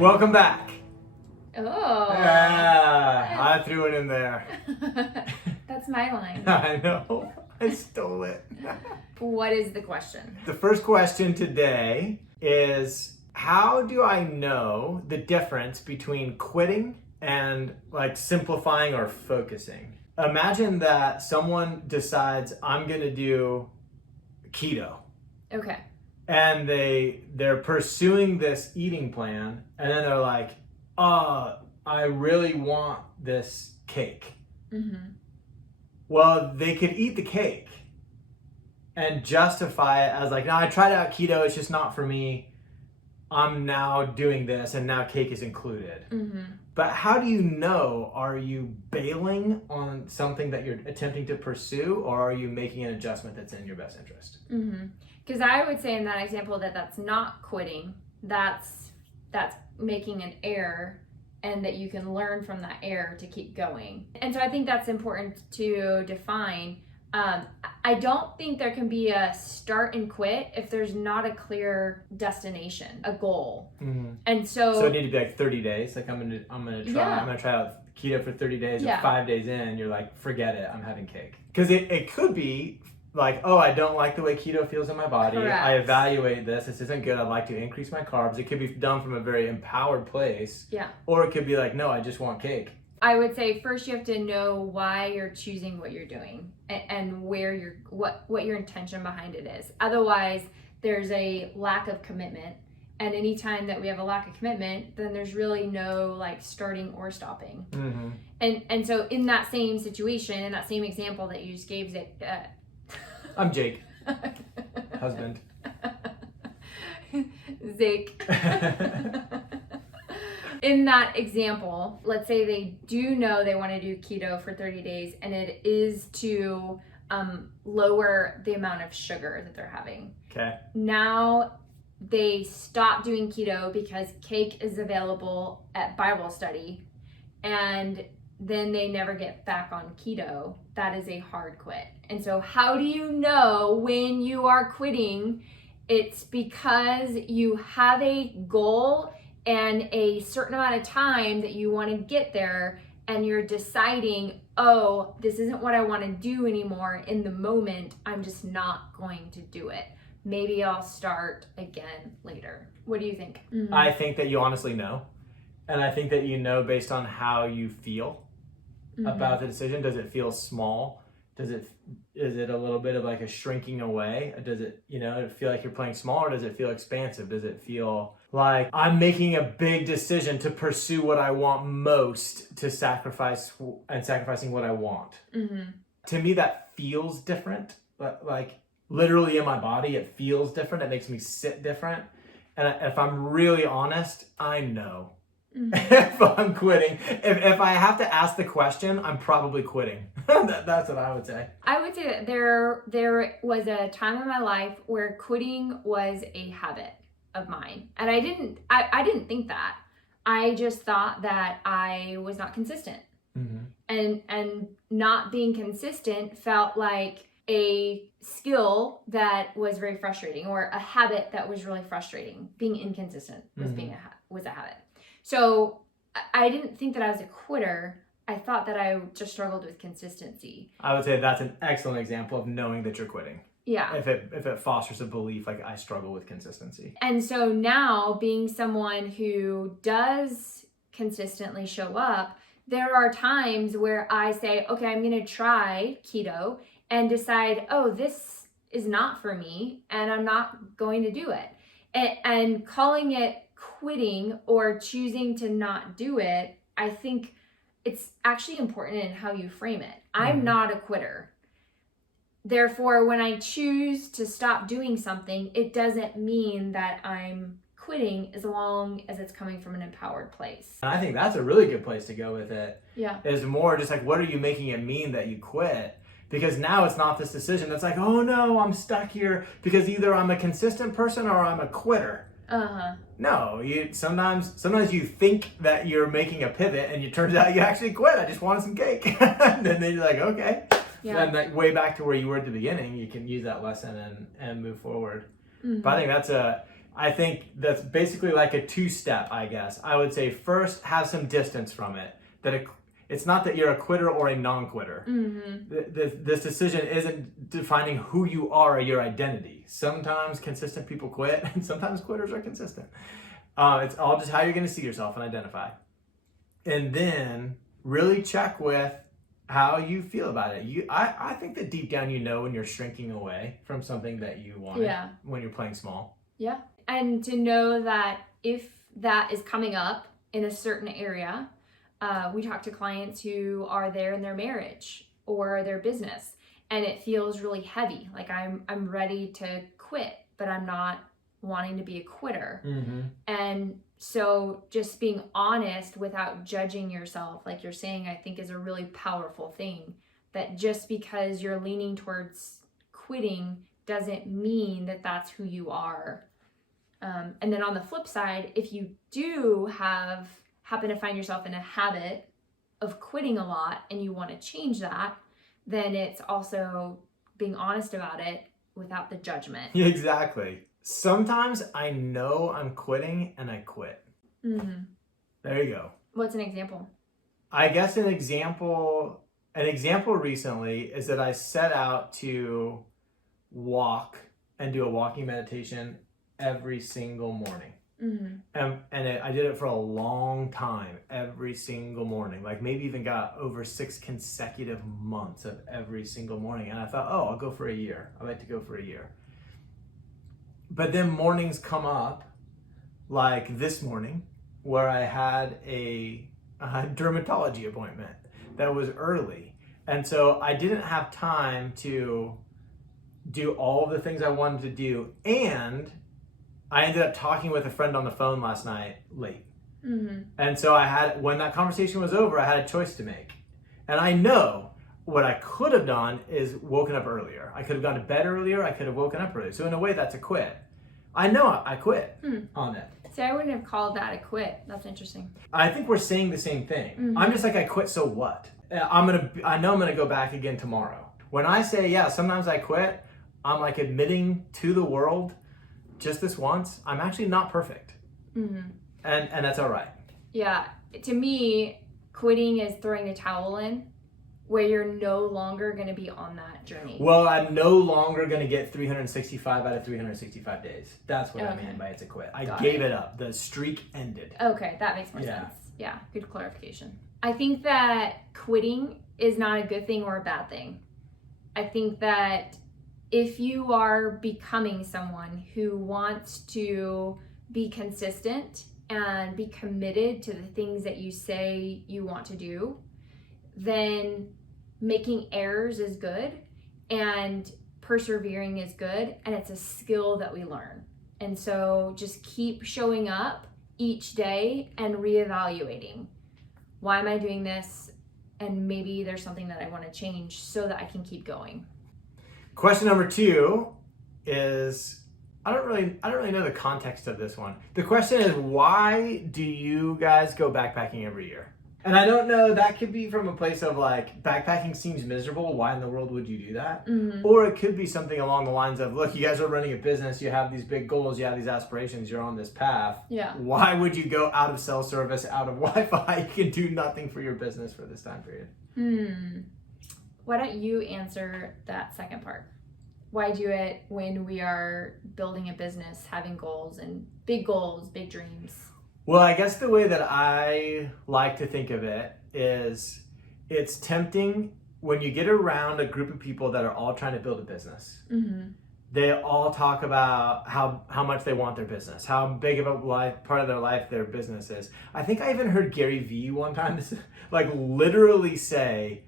Welcome back. Oh. Yeah, I threw it in there. That's my line. I know. I stole it. What is the question? The first question today is, how do I know the difference between quitting and like simplifying or focusing? Imagine that someone decides I'm going to do keto. Okay. And they're pursuing this eating plan, and then they're like, I really want this cake. Mm-hmm. Well, they could eat the cake and justify it as like, no, I tried out keto, it's just not for me. I'm now doing this, and now cake is included. Mm-hmm. But how do you know, are you bailing on something that you're attempting to pursue, or are you making an adjustment that's in your best interest? Mm-hmm. Because I would say in that example that's not quitting, that's making an error, and that you can learn from that error to keep going. And so I think that's important to define. I don't think there can be a start and quit if there's not a clear destination, a goal. Mm-hmm. And so it need to be like 30 days. Like I'm gonna try out keto for 30 days. Yeah. And 5 days in, you're like, forget it, I'm having cake. Because it could be like, oh, I don't like the way keto feels in my body. Correct. I evaluate this isn't good. I'd like to increase my carbs. It could be done from a very empowered place. Yeah. Or it could be like, no, I just want cake. I would say first you have to know why you're choosing what you're doing and where what your intention behind it is. Otherwise, there's a lack of commitment. And anytime that we have a lack of commitment, then there's really no like starting or stopping. Mm-hmm. And so in that same situation, in that same example that you just gave, I'm Jake, husband. Zake. In that example, let's say they do know they want to do keto for 30 days and it is to lower the amount of sugar that they're having. Okay. Now they stop doing keto because cake is available at Bible study, and then they never get back on keto. That is a hard quit. And so how do you know when you are quitting? It's because you have a goal and a certain amount of time that you want to get there, and you're deciding, oh, this isn't what I want to do anymore in the moment. I'm just not going to do it. Maybe I'll start again later. What do you think? Mm-hmm. I think that you honestly know. And I think that you know based on how you feel about the decision. Does it feel small? Is it a little bit of like a shrinking away? Does it, feel like you're playing small, or does it feel expansive? Does it feel like I'm making a big decision to pursue what I want most, to sacrificing what I want? Mm-hmm. To me, that feels different. Like literally in my body, it feels different. It makes me sit different. And if I'm really honest, I know. Mm-hmm. If I'm quitting, if I have to ask the question, I'm probably quitting. That's what I would say. I would say that there was a time in my life where quitting was a habit of mine, and I didn't think that. I just thought that I was not consistent, and not being consistent felt like a skill that was very frustrating, or a habit that was really frustrating. Being inconsistent was a habit. So I didn't think that I was a quitter. I thought that I just struggled with consistency. I would say that's an excellent example of knowing that you're quitting. Yeah. If it fosters a belief like I struggle with consistency. And so now, being someone who does consistently show up, there are times where I say, okay, I'm going to try keto, and decide, oh, this is not for me, and I'm not going to do it. And calling it quitting or choosing to not do it, I think it's actually important in how you frame it. I'm not a quitter. Therefore, when I choose to stop doing something, it doesn't mean that I'm quitting, as long as it's coming from an empowered place. And I think that's a really good place to go with it. Yeah. Is more just like, what are you making it mean that you quit? Because now it's not this decision that's like, oh no, I'm stuck here because either I'm a consistent person or I'm a quitter. No, sometimes you think that you're making a pivot, and it turns out you actually quit. I just wanted some cake. And then you're like, okay. Yeah. And like way back to where you were at the beginning, you can use that lesson and move forward. But I think I think that's basically like a two-step, I guess. I would say first, have some distance from it. It's not that you're a quitter or a non-quitter. This decision isn't defining who you are or your identity. Sometimes consistent people quit, and sometimes quitters are consistent. It's all just how you're going to see yourself and identify. And then really check with how you feel about it. I think that deep down you know when you're shrinking away from something that you wanted when you're playing small. Yeah. And to know that if that is coming up in a certain area, we talk to clients who are there in their marriage or their business, and it feels really heavy. Like I'm ready to quit, but I'm not wanting to be a quitter. And so just being honest without judging yourself, like you're saying, I think is a really powerful thing. That just because you're leaning towards quitting doesn't mean that that's who you are. And then on the flip side, if you do happen to find yourself in a habit of quitting a lot and you want to change that, then it's also being honest about it without the judgment. Exactly. Sometimes I know I'm quitting and I quit. There you go. What's an example? I guess an example recently is that I set out to walk and do a walking meditation every single morning. I did it for a long time, every single morning, like maybe even got over 6 consecutive months of every single morning. And I thought, I'll go for a year. I'd like to go for a year. But then mornings come up, like this morning, where I had a dermatology appointment that was early. And so I didn't have time to do all the things I wanted to do. And I ended up talking with a friend on the phone last night late. And so when that conversation was over, I had a choice to make. And I know what I could have done is woken up earlier. I could have gone to bed earlier. I could have woken up earlier. So in a way, that's a quit. I know I quit on it. See, I wouldn't have called that a quit. That's interesting. I think we're saying the same thing. I'm just like, I quit, so what? I know I'm gonna go back again tomorrow. When I say, sometimes I quit, I'm like admitting to the world, just this once, I'm actually not perfect. And that's all right. Yeah. To me, quitting is throwing the towel in where you're no longer going to be on that journey. Well, I'm no longer going to get 365 out of 365 days. That's what I mean by it's a quit. I gave it up. The streak ended. Okay, that makes more sense. Yeah, good clarification. I think that quitting is not a good thing or a bad thing. I think that if you are becoming someone who wants to be consistent and be committed to the things that you say you want to do, then making errors is good and persevering is good, and it's a skill that we learn. And so just keep showing up each day and reevaluating. Why am I doing this? And maybe there's something that I want to change so that I can keep going. Question number 2 is, I don't really know the context of this one. The question is, why do you guys go backpacking every year? And I don't know, that could be from a place of like, backpacking seems miserable. Why in the world would you do that? Or it could be something along the lines of, look, you guys are running a business. You have these big goals. You have these aspirations. You're on this path. Yeah. Why would you go out of cell service, out of Wi-Fi? You can do nothing for your business for this time period. Why don't you answer that second part? Why do it when we are building a business, having goals, big dreams? Well, I guess the way that I like to think of it is it's tempting when you get around a group of people that are all trying to build a business. They all talk about how much they want their business, how big of a part of their life their business is. I think I even heard Gary Vee one time like literally say,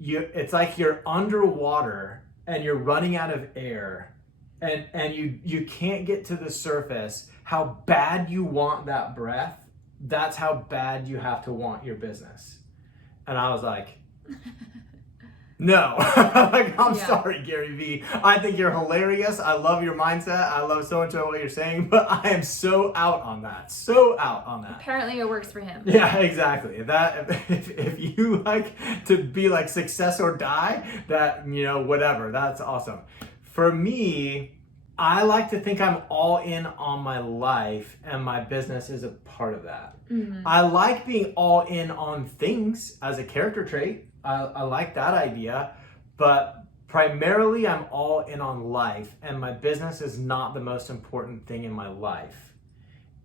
it's like you're underwater and you're running out of air and you can't get to the surface. How bad you want that breath, that's how bad you have to want your business. And I was like, no. I'm sorry, Gary Vee. I think you're hilarious. I love your mindset. I love so much of what you're saying, but I am so out on that. Apparently it works for him. Yeah, exactly. If you like to be like success or die, that, whatever, that's awesome. For me, I like to think I'm all in on my life, and my business is a part of that. I like being all in on things as a character trait. I like that idea, but primarily I'm all in on life, and my business is not the most important thing in my life.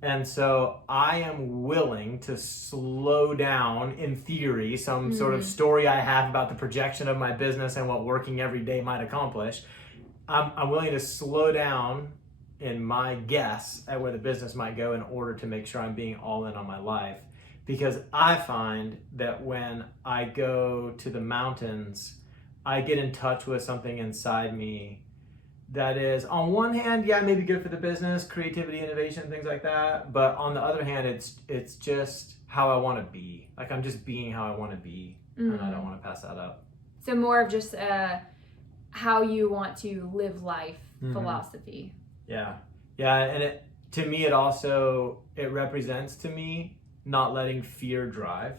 And so I am willing to slow down, in theory, some sort of story I have about the projection of my business and what working every day might accomplish. I'm willing to slow down in my guess at where the business might go in order to make sure I'm being all in on my life. Because I find that when I go to the mountains, I get in touch with something inside me that is, on one hand, yeah, maybe good for the business, creativity, innovation, things like that. But on the other hand, it's just how I want to be. Like, I'm just being how I want to be, and I don't want to pass that up. So more of just how you want to live life philosophy. Yeah, and to me, it represents to me not letting fear drive.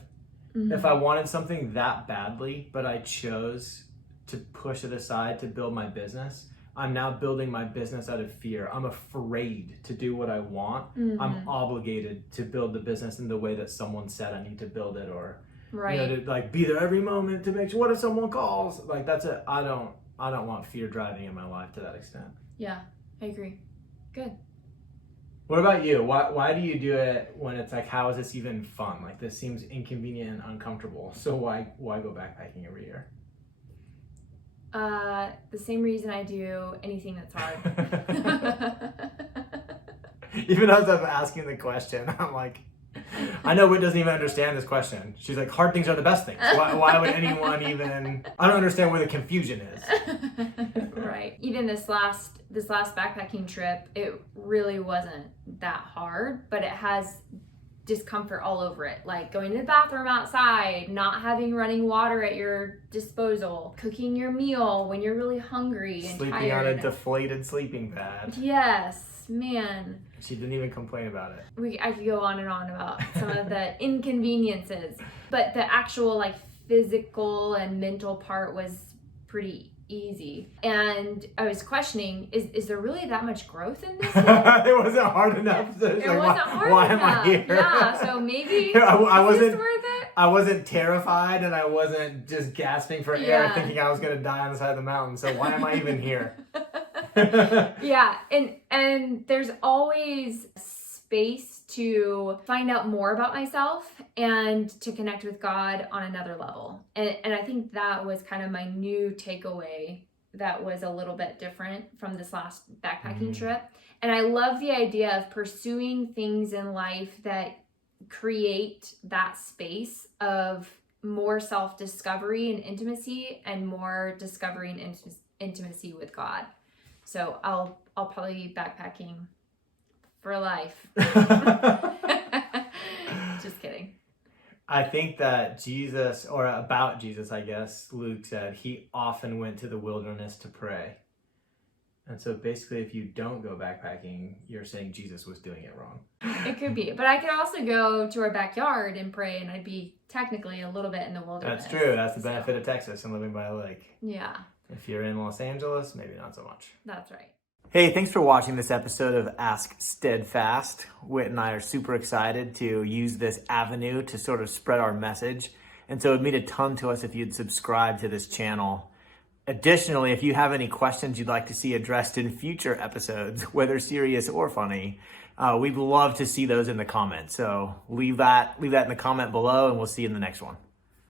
If I wanted something that badly, but I chose to push it aside to build my business, I'm now building my business out of fear. I'm afraid to do what I want. I'm obligated to build the business in the way that someone said I need to build it, or to like be there every moment to make sure. What if someone calls? Like I don't want fear driving in my life to that extent. Yeah, I agree. Good. What about you? Why do you do it when it's like, how is this even fun? Like, this seems inconvenient and uncomfortable. So why go backpacking every year? The same reason I do anything that's hard. Even as I'm asking the question, I'm like, I know Whit doesn't even understand this question. She's like, hard things are the best things. Why would anyone even? I don't understand where the confusion is. Right. Even this last backpacking trip, it really wasn't that hard, but it has discomfort all over it, like going to the bathroom outside, not having running water at your disposal, cooking your meal when you're really hungry and sleeping tired. on a deflated sleeping pad. Yes, man. She didn't even complain about it. I could go on and on about some of the inconveniences, but the actual like physical and mental part was pretty easy. And I was questioning, is there really that much growth in this? It wasn't hard enough. It wasn't hard why enough. am I here? Yeah, so maybe I wasn't, is this worth it? I wasn't terrified, and I wasn't just gasping for air thinking I was going to die on the side of the mountain. So why am I even here? Yeah, and there's always space to find out more about myself and to connect with God on another level. And I think that was kind of my new takeaway that was a little bit different from this last backpacking trip. And I love the idea of pursuing things in life that create that space of more self-discovery and intimacy, and more discovery and intimacy with God. So I'll probably be backpacking for life. Just kidding. I think that Jesus, or about Jesus, I guess, Luke said he often went to the wilderness to pray. And so basically, if you don't go backpacking, you're saying Jesus was doing it wrong. It could be. But I could also go to our backyard and pray, and I'd be technically a little bit in the wilderness. That's true. That's the benefit of Texas and living by a lake. Yeah. If you're in Los Angeles, maybe not so much. That's right. Hey, thanks for watching this episode of Ask Steadfast. Whit and I are super excited to use this avenue to sort of spread our message. And so it would mean a ton to us if you'd subscribe to this channel. Additionally, if you have any questions you'd like to see addressed in future episodes, whether serious or funny, we'd love to see those in the comments. So leave that in the comment below, and we'll see you in the next one.